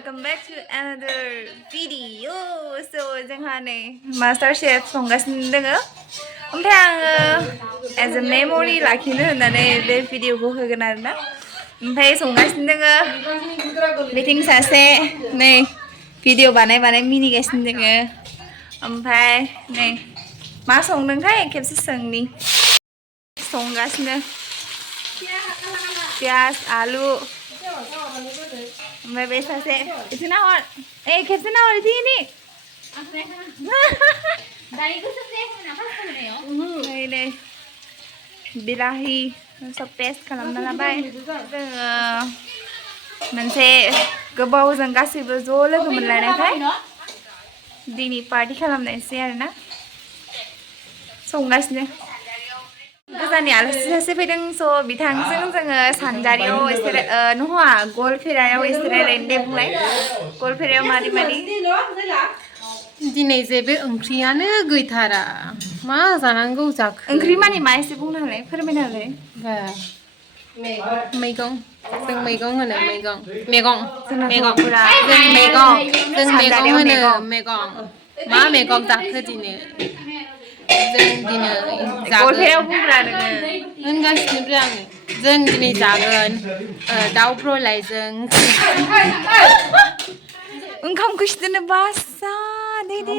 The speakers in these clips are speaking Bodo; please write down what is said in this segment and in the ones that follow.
welcome back to another video. So जोंहा नै मास्टार शेफ संगासिनो दोङो ओमफ्राय आङो as a memory लाखिनो होननानै बे भिडिअखौ होगोन आरोना ओमफ्राय संगासिनो दोङो बिथिं सासे नै भिडिअ बानाय मिनिगासिनो दोङो ओमफ्राय नै मा संदोंथाय खेबसे सोंनि संगासिनो पियाज आलु ओमफ्राय बे सासे इसे नाहर खेबसे नाहर इदि नै बिलाहि सब पेस्ट खालामना लाबाय जोङो मोनसे गोबावजों गासैबो ज' लोगो मोनलायनायखाय दिनै पार्टि खालामनायसै आरोना संगासिनो गोजाननि आलासि सासे फैदों स' बिथांजों जोङो सानजारियाव एसे नङा गवालपेरायाव एसे रायलायनो दे बुंलाय गवालपेरायाव मादि दिनै जेबो ओंख्रियानो गैथारा मा जानांगौ जाखो ओंख्रि माने मा एसे बुंनो हालाय फोरमायनो हालाय मैगं जों मैगं होनो मैगं होनो मैगं मा मैगं जाखो दिनै जों दिनै गवालपेरायाव बुंग्रा नोङो होनगासिनो आङो जों दिनै जागोन दाउ ब्रयलारजों ओंखामखौ सिदोनो बासा दे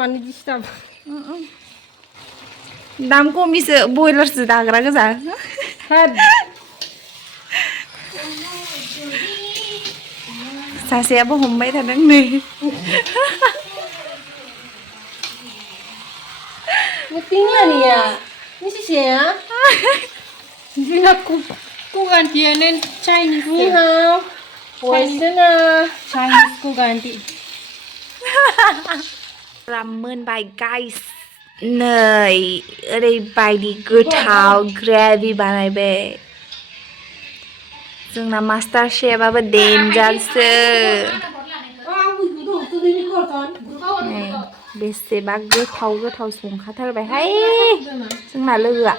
मानो दिस्टार्ब दाम खमिसो बयलारसो दाग्रा गोजा सासेयाबो हमबाय थादों नै gantian Chinese ganti मोनबाय गाइस नै ओरैबायदि गोथाव ग्रेभि बानायबाय जोंना मास्टार शेफआबो डेन्जारसो बेसेबा गोथाव संखाथारबायहाय जोंना लोगोआ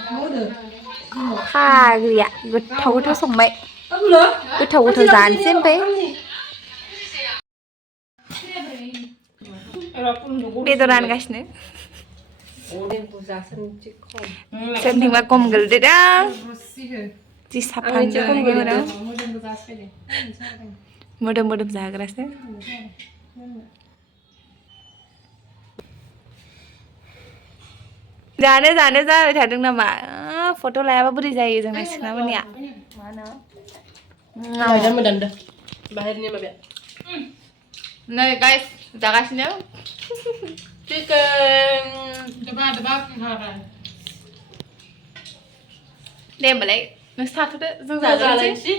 फाग्लिया गोथाव संबाय गोथाव जानोसै ओमफ्राय बेदर रानगासिनो सोरनिबा खम गोलैदों जि साफा मोदोम जाग्रासो जानो जाबाय थादों नामा फट' लायाबा बोरै जायो जोंना सिख्लाफोरनिया नै गाइस जागासिनो दे होमबालाय नोंसोर थाथ'दो जों जालायनोसै